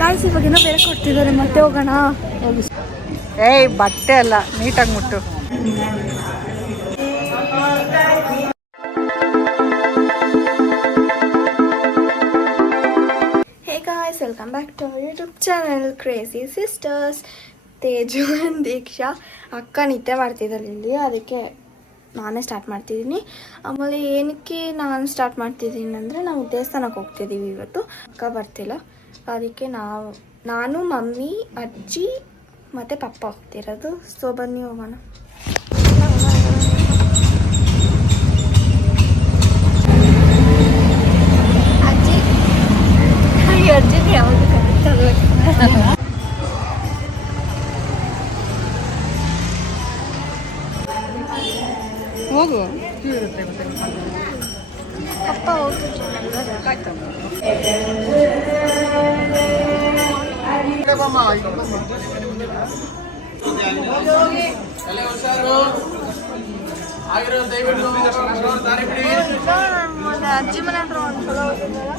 Guys ಇವಾಗಿನ ಬೇರೆ ಕೊಡ್ತಿದ್ದಾರೆ, ಮತ್ತೆ ಹೋಗೋಣ. ಏಯ್ ಬಟ್ಟೆ ಅಲ್ಲ, ನೀಟಾಗಿ ಮುಟ್ಟು. Hey guys, welcome back to our YouTube channel crazy sisters. Teju and Diksha ಅಕ್ಕ ನಿದ್ದೆ ಮಾಡ್ತಿದ್ದಾರೆ ಇಲ್ಲಿ, ಅದಕ್ಕೆ ನಾನೇ ಸ್ಟಾರ್ಟ್ ಮಾಡ್ತಿದ್ದೀನಿ. ಆಮೇಲೆ ಏನಕ್ಕೆ ನಾನು ಸ್ಟಾರ್ಟ್ ಮಾಡ್ತಿದ್ದೀನಿ ಅಂದರೆ, ನಾವು ದೇವಸ್ಥಾನಕ್ಕೆ ಹೋಗ್ತಿದ್ದೀವಿ ಇವತ್ತು. ಅಕ್ಕ ಬರ್ತಿಲ್ಲ, ಅದಕ್ಕೆ ನಾನು ಮಮ್ಮಿ ಅಜ್ಜಿ ಮತ್ತು ಪಪ್ಪ ಹೋಗ್ತಿರೋದು. ಸೊ ಬನ್ನಿ ಹೋಗೋಣ. ಅಜ್ಜಿ ಅಜ್ಜಿಗೆ ಯಾವುದು ಹೋಗು. ಪಪ್ಪ ಅಜ್ಜಿ ಮನೆ ಹತ್ರ ಒಂದ್ಸಲ ಹೋಗಿದ್ದಲ್ಲ.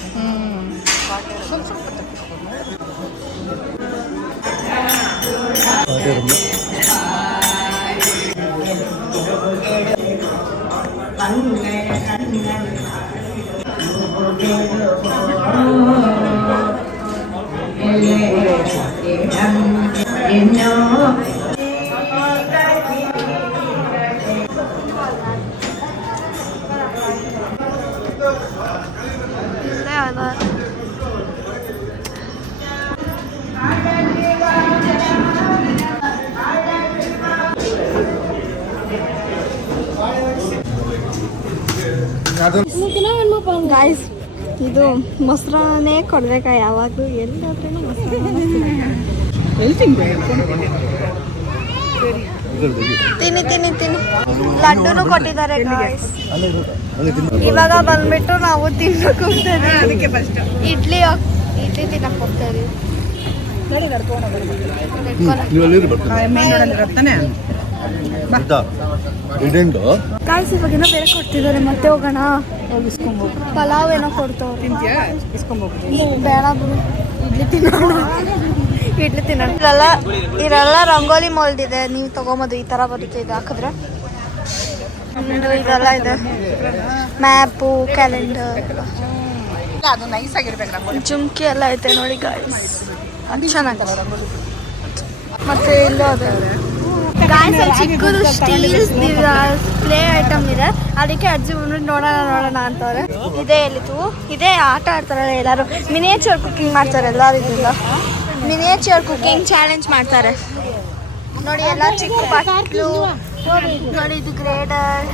ಗಾಯ್ಸ್, ಇದು ಮೊಸರನ್ನೇ ಕೊಡ್ಬೇಕಾ ಯಾವಾಗಲೂ? ಎಲ್ಲಾದ್ರೂ ತಿನ್ನಿ ತಿನ್ನಿ ತಿನ್ನಿ. ಲಡ್ಡುನು ಕೊಟ್ಟಿದ್ದಾರೆ ಗಾಯ್ಸ್. ಇವಾಗ ಬಂದ್ಬಿಟ್ಟು ನಾವು ತಿನ್ನಕ್ಕೆ ಹೋಗ್ತೇವೆ. ಅದಕ್ಕೆ ಫಸ್ಟ್ ಇಡ್ಲಿ ತಿನ್ನಕ್ಕೆ ಹೋಗ್ತೇವೆ. ಗಾಯ್ಸ್ ಇವಾಗಿನ ಬೇರೆ ಕೊಡ್ತಿದ್ದಾರೆ, ಮತ್ತೆ ಹೋಗೋಣ. ಪಲಾವ್ ಏನೋ ಕೊಡ್ತಾವ್ರೆ. ಬೇಡ ಬಿಡು, ಇಡ್ಲಿ ತಿನ್ನೋಣ. ಇರೆಲ್ಲ ರಂಗೋಲಿ ಮೋಲ್ಡ್ ಇದೆ, ನೀವು ತಗೊಂಬೋದು. ಈ ತರ ಬರುತ್ತೆ, ಇದು ಹಾಕಿದ್ರೆ. ಇದೆಲ್ಲ ಇದೆ, ಮ್ಯಾಪು, ಕ್ಯಾಲೆಂಡರ್, ಜುಮ್ಕಿ ಎಲ್ಲ ಐತೆ ನೋಡಿ ಗಾಯ್ಸ್. ಚೆನ್ನಾಗಿದೆ. ಮತ್ತೆ ಇಲ್ಲೂ ಅದೇ ಗಾಯ್ಸ್, ಅಲ್ಲಿ ಚಿಕ್ಕದು ಸ್ಟೀಲ್ ಪ್ಲೇ ಐಟಮ್ ಇದೆ, ಅದಕ್ಕೆ ಅಜ್ಜಿ ಬಂದ್ಬಿಟ್ಟು ನೋಡೋಣ ಅಂತವ್ರೆ. ಇದೇ ಆಟ ಆಡ್ತಾರಲ್ಲ ಎಲ್ಲರೂ. ಮಿನಿಯೇಚರ್ ಕುಕಿಂಗ್ ಮಾಡ್ತಾರೆ ಎಲ್ಲರೂ. ಇದರಿಂದ ಮಿನಿಯೇಚರ್ ಕುಕಿಂಗ್ ಚಾಲೆಂಜ್ ಮಾಡ್ತಾರೆ ನೋಡಿ. ಎಲ್ಲ ಚಿಕ್ಕ ಬಾಟ್ಲು ನೋಡಿ, ಇದು ಗ್ರೇಡರ್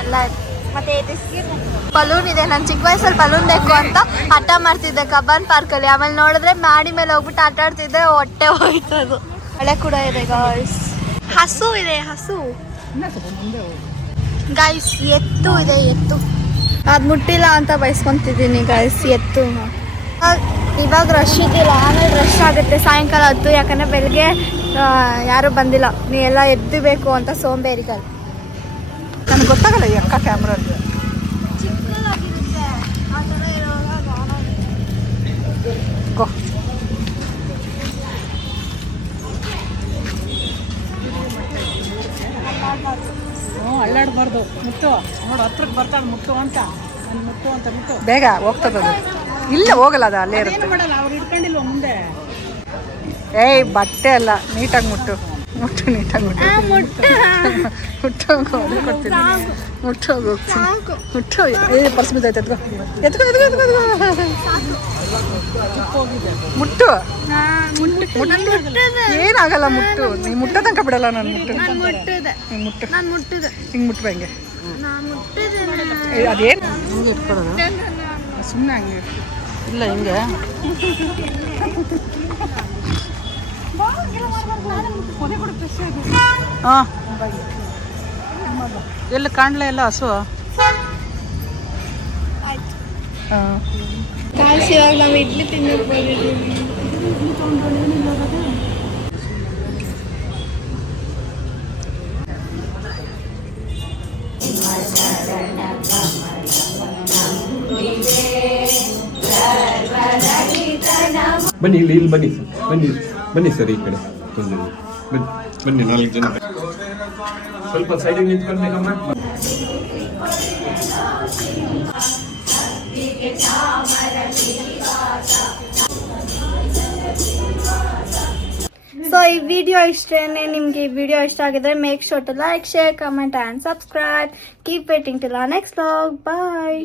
ಎಲ್ಲ ಇದೆ. ಮತ್ತೆ ಇದು ಬಲೂನ್ ಇದೆ. ನಾನು ಚಿಕ್ಕ ವಯಸ್ಸಲ್ಲಿ ಬಲೂನ್ ಬೇಕು ಅಂತ ಹಠ ಮಾಡ್ತಿದ್ದೆ ಕಬ್ಬನ್ ಪಾರ್ಕಲ್ಲಿ. ಆಮೇಲೆ ನೋಡಿದ್ರೆ ಮಾಡಿ ಮೇಲೆ ಹೋಗ್ಬಿಟ್ಟು ಆಟ ಆಡ್ತಿದ್ದೆ, ಹೊಟ್ಟೆ ಹೋಯ್ತದು. ಹಳೆ ಕೂಡ ಇದೆ ಗಾಯ್ಸ್. ಹಸು ಇದೆ, ಹಸು ಗಾಯ್ಸ್. ಎತ್ತು ಇದೆ, ಎತ್ತು. ಅದು ಮುಟ್ಟಿಲ್ಲ ಅಂತ ಬಯಸ್ಕೊಂತಿದ್ದೀನಿ ಗಾಯ್ಸ್. ಎತ್ತು ಇವಾಗ ರಶ್ ಇದ್ದಿಲ್ಲ, ಆಮೇಲೆ ರಶ್ ಆಗುತ್ತೆ ಸಾಯಂಕಾಲ ಹೊತ್ತು. ಯಾಕಂದರೆ ಬೆಳಗ್ಗೆ ಯಾರೂ ಬಂದಿಲ್ಲ, ನೀ ಎಲ್ಲ ಎದ್ದು ಬೇಕು ಅಂತ ಸೋಂಬೇರಿಗಳು. ನನಗೆ ಗೊತ್ತಾಗಲ್ಲ ಈ ಅಕ್ಕ ಕ್ಯಾಮ್ರಾ ಚಿಕ್ಕದಾಗಿರುತ್ತೆ ಆ ಥರ ಇರುವಾಗ. ಅಳ್ಳಾಡಬಾರ್ದು. ಮುಟ್ಟು ನೋಡು, ಹತ್ರಕ್ಕೆ ಬರ್ತಾಳೆ. ಮುಟ್ಟು ಅಂತ ಮುಟ್ಟು ಬೇಗ ಹೋಗ್ತದ. ಇಲ್ಲ ಹೋಗಲ್ಲ, ಅದು ಅಲ್ಲೇ ಇರುತ್ತೆ. ಅವ್ರು ಇಟ್ಕೊಂಡಿಲ್ವ ಮುಂದೆ? ಏಯ್ ಬಟ್ಟೆ ಅಲ್ಲ, ನೀಟಾಗಿ ಮುಟ್ಟು ನೀಟಾಗಿ ಪರ್ಸ್ ಬಿದ್ದೈತೆ. ಮುಟ್ಟು ಏನಾಗಲ್ಲ, ಮುಟ್ಟು. ನೀ ಮುಟ್ಟ ತನಕ ಬಿಡಲ್ಲ ನಾನು. ಹಿಂಗೆ ಮುಟ್ಟ ಹಿಂಗೆ. ಅದೇನು ಹಿಂಗೆ ಇಟ್ಕೊಳ್ಳೋದು? ಸುಮ್ಮನೆ ಹಂಗೆ ಇಲ್ಲ, ಹಿಂಗೆ. ಹಾಂ, ಎಲ್ಲ ಕಾಣಲೇ ಇಲ್ಲ ಹಸು. ಹಾಂ, ಇವಾಗ ನಾವು ಇಡ್ಲಿ ತಿನ್ನಕ್ಕೆ ಬಂದಿದ್ದೀವಿ. ಬನ್ನಿ ಇಲ್ಲಿ ಬನ್ನಿ ಸರ್, ಬನ್ನಿ ಸರ್ ಈ ಕಡೆ ಬನ್ನಿ, ಬನ್ನಿ 4 ಜನ ಸ್ವಲ್ಪ ಸೈಡಿಗೆ ನಿಂತ್ಕೊಳ್ಬೇಕಮ್ಮ. ಸೊ ಈ ವಿಡಿಯೋ ಇಷ್ಟೇನೆ. ನಿಮ್ಗೆ ಈ ವಿಡಿಯೋ ಇಷ್ಟ ಆಗಿದ್ರೆ make sure to like, share, comment and subscribe. Keep waiting till our next vlog. Bye.